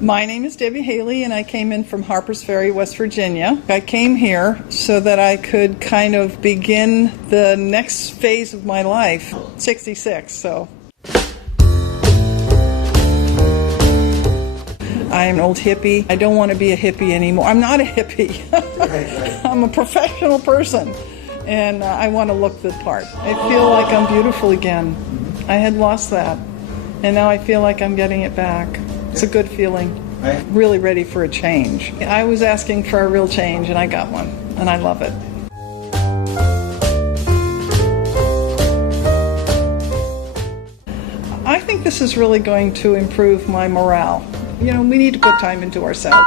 My name is Debbie Haley, and I came in from Harpers Ferry, West Virginia. I came here so that I could kind of begin the next phase of my life. 66, so. I'm an old hippie. I don't want to be a hippie anymore. I'm not a hippie. I'm a professional person, and I want to look the part. I feel like I'm beautiful again. I had lost that, and now I feel like I'm getting it back. It's a good feeling. Really ready for a change. I was asking for a real change, and I got one, and I love it. I think this is really going to improve my morale. You know, we need to put time into ourselves.